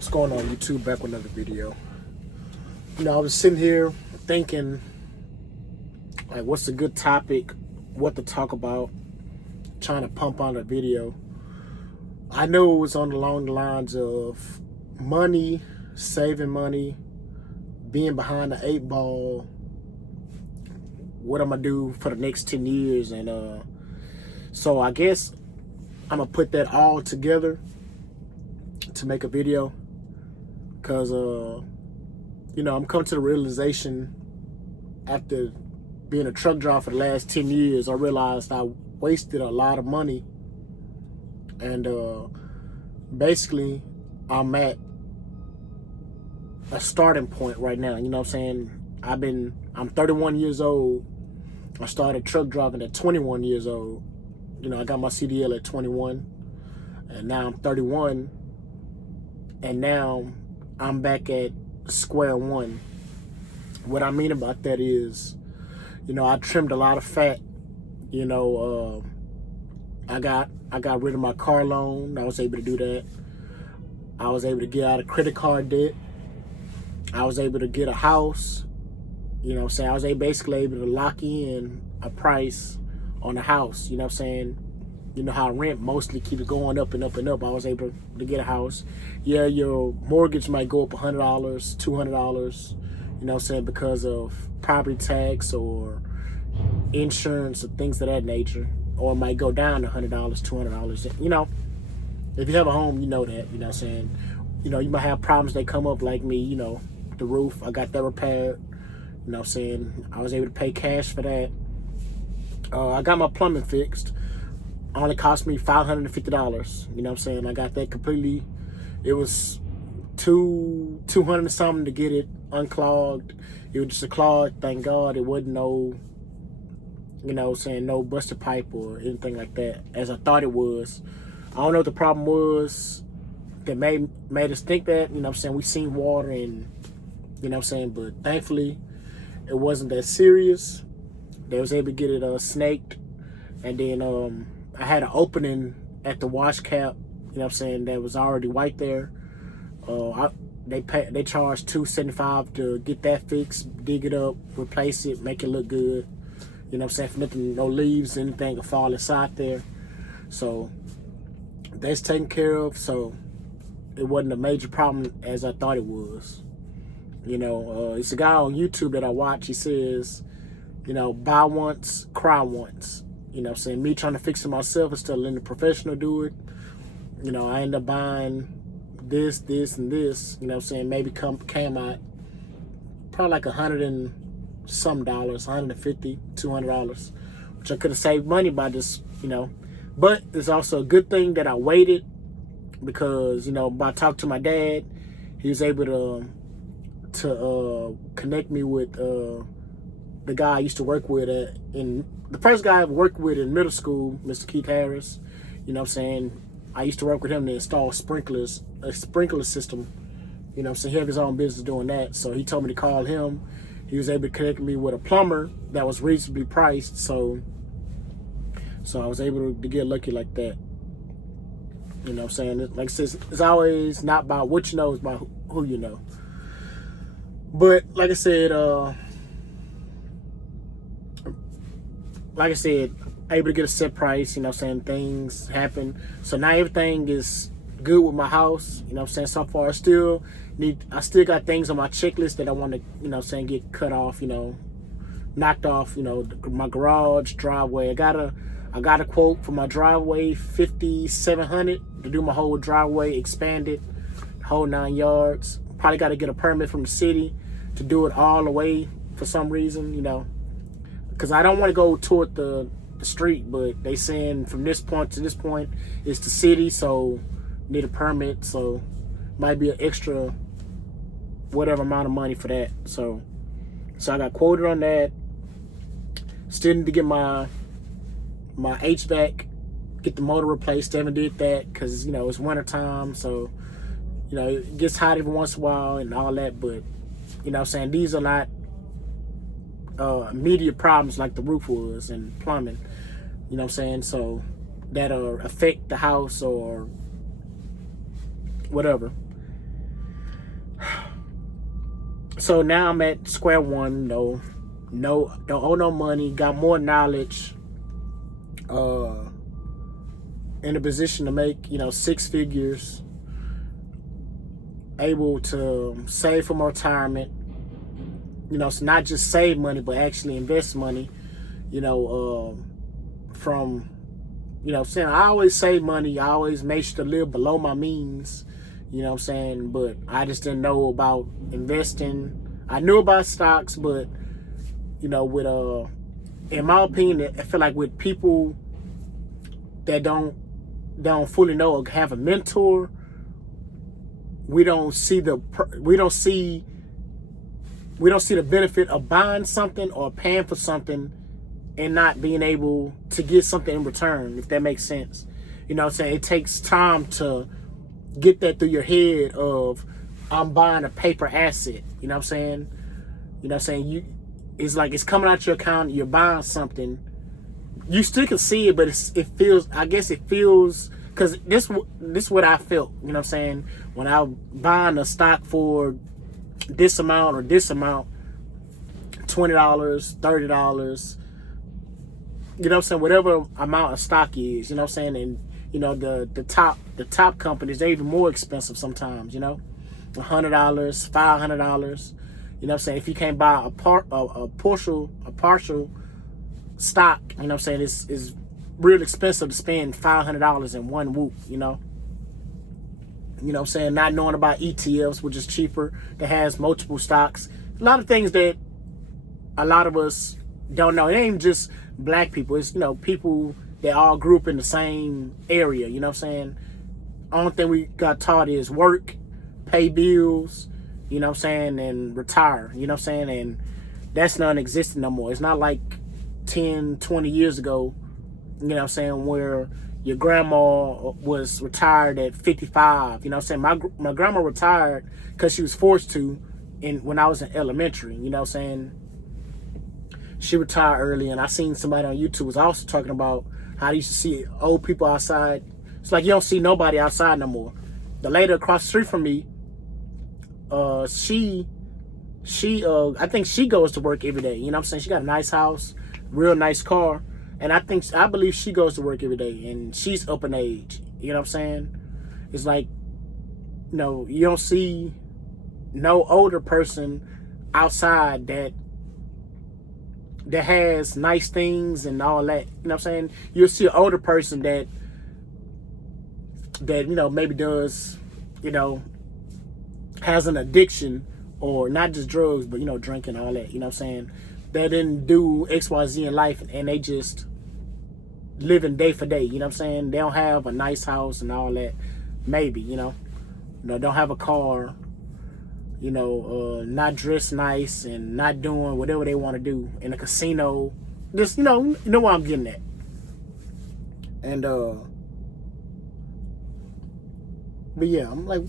What's going on, YouTube? Back with another video. I was sitting here thinking, like, what's a good topic, what to talk about, trying to pump out a video. I know it was along the lines of money, saving money, being behind the 8 ball, what I'm going to do for the next 10 years. And so I guess I'm going to put that all together to make a video. Because, I'm coming to the realization after being a truck driver for the last 10 years, I realized I wasted a lot of money. And basically, I'm at a starting point right now. You know what I'm saying? I'm 31 years old. I started truck driving at 21 years old. I got my CDL at 21. And now I'm 31. And now I'm back at square one. What I mean about that is, I trimmed a lot of fat. I got rid of my car loan. I was able to do that. I was able to get out of credit card debt. I was able to get a house. I was basically able to lock in a price on a house. You know how rent mostly keeps going up and up and up. I was able to get a house. Yeah, your mortgage might go up $100, $200, because of property tax or insurance or things of that nature. Or it might go down to $100, $200. If you have a home, you know that, you might have problems that come up like me, the roof. I got that repaired. I was able to pay cash for that. I got my plumbing fixed. Only cost me $550. I got that completely. It was $200 something to get it unclogged. It was just a clog. Thank God it wasn't no, no busted pipe or anything like that, as I thought it was. I don't know what the problem was that made us think that. We seen water and, but thankfully it wasn't that serious. They was able to get it snaked, and then I had an opening at the wash cap, that was already white there. They charged $275 to get that fixed, dig it up, replace it, make it look good. For nothing, no leaves, anything will fall inside there. So that's taken care of. So it wasn't a major problem as I thought it was. It's a guy on YouTube that I watch. He says, buy once, cry once. Me trying to fix it myself instead of letting a professional do it. I end up buying this, and this. Maybe came out probably like $100 and some dollars, $150, $200, which I could have saved money by just, But it's also a good thing that I waited, because by talking to my dad, he was able to connect me with the guy I used to work with the first guy I worked with in middle school, Mr. Keith Harris. I used to work with him to install a sprinkler system. He had his own business doing that. So he told me to call him. He was able to connect me with a plumber that was reasonably priced. So I was able to get lucky like that. Like I said, it's always not about what you know, it's about who you know. But like I said, able to get a set price, things happen. So now everything is good with my house, so far. I still got things on my checklist that I want to, get cut off, knocked off, my garage, driveway. I got a quote for my driveway, $5,700 to do my whole driveway, expanded, whole 9 yards. Probably got to get a permit from the city to do it all the way for some reason, because I don't want to go toward the street, but they saying from this point to this point it's the city, so need a permit, so might be an extra whatever amount of money for that. So I got quoted on that. Still need to get my HVAC, get the motor replaced. Haven't did that because it's winter time, so it gets hot every once in a while and all that. But these are not immediate problems like the roof was and plumbing. So that affect the house or whatever. So now I'm at square one. No, don't owe no money. Got more knowledge. In a position to make, six figures. Able to save for my retirement. So not just save money, but actually invest money. From, saying I always save money. I always make sure to live below my means. But I just didn't know about investing. I knew about stocks, but with in my opinion, I feel like with people that don't fully know or have a mentor, we don't see the benefit of buying something or paying for something and not being able to get something in return, if that makes sense. It takes time to get that through your head of, I'm buying a paper asset. It's like it's coming out your account, you're buying something. You still can see it, but it feels, because this is what I felt, when I was buying a stock for this amount or this amount, $20, $30, whatever amount of stock is, and the top companies, they're even more expensive sometimes, $100, $500, if you can't buy a partial stock, it's real expensive to spend $500 in one whoop, not knowing about ETFs, which is cheaper, that has multiple stocks. A lot of things that a lot of us don't know. It ain't just black people, it's people that all grew up in the same area. Only thing we got taught is work, pay bills, and retire, and that's non-existent no more. It's not like 10, 20 years ago, where your grandma was retired at 55. My grandma retired because she was forced to when I was in elementary. She retired early, and I seen somebody on YouTube was also talking about how they used to see old people outside. It's like you don't see nobody outside no more. The lady across the street from me, she I think she goes to work every day. She got a nice house, real nice car, and I believe she goes to work every day, and she's up in age. It's like, you don't see no older person outside that has nice things and all that. You'll see an older person that maybe does, has an addiction, or not just drugs, but drinking, all that. They didn't do XYZ in life, and they just living day for day. They don't have a nice house and all that. Maybe don't have a car. Not dressed nice and not doing whatever they want to do in a casino. Just you know what I'm getting at. And but yeah, I'm like,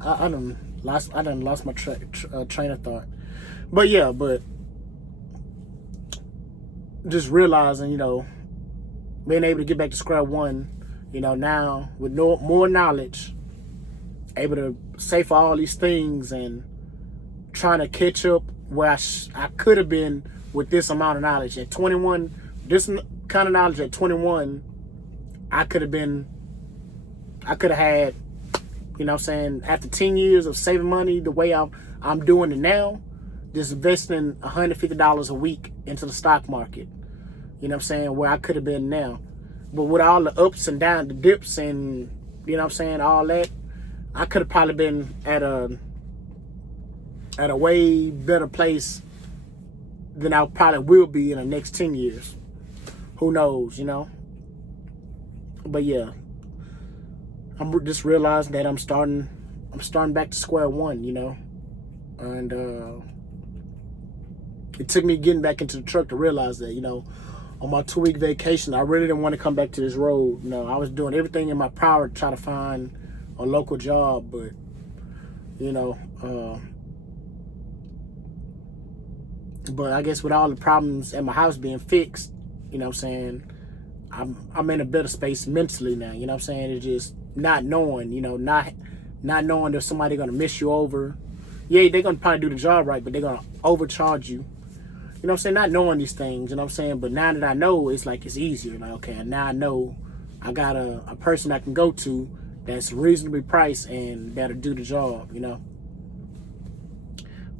I done lost my train of thought. But yeah, just realizing, being able to get back to square one, now with more knowledge, able to say for all these things and trying to catch up where I could have been with this amount of knowledge at 21. This kind of knowledge at 21, I could have had, after 10 years of saving money the way I'm doing it now, just investing $150 a week into the stock market, where I could have been now. But with all the ups and downs, the dips and, all that, I could have probably been at a way better place than I probably will be in the next 10 years. Who knows, But yeah, I'm just realizing that I'm starting back to square one, And it took me getting back into the truck to realize that, on my 2-week vacation, I really didn't want to come back to this road. I was doing everything in my power to try to find a local job, but but I guess with all the problems at my house being fixed, I'm in a better space mentally now. It's just not knowing, not knowing if somebody gonna miss you over, yeah, they're gonna probably do the job right, but they're gonna overcharge you. You know what I'm saying? Not knowing these things, you know what I'm saying? But now that I know, it's like it's easier. Like, okay, now I know I got a person I can go to that's reasonably priced and that'll do the job, you know?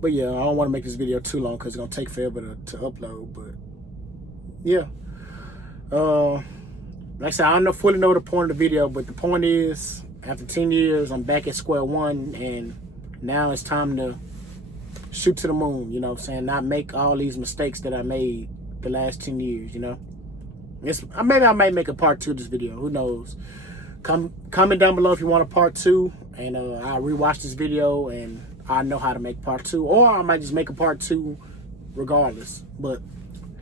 But yeah, I don't want to make this video too long because it's going to take forever to upload. But yeah. Like I said, I don't fully know the point of the video, but the point is, after 10 years, I'm back at square one, and now it's time to shoot to the moon, you know what I'm saying? Not make all these mistakes that I made the last 10 years, you know? Maybe I might make a part 2 of this video, who knows? Comment down below if you want a part 2, and I'll rewatch this video, and I know how to make part 2, or I might just make a part 2 regardless. But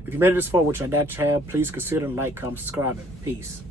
if you made it this far, which I doubt you have, please consider like, comment, subscribing. Peace.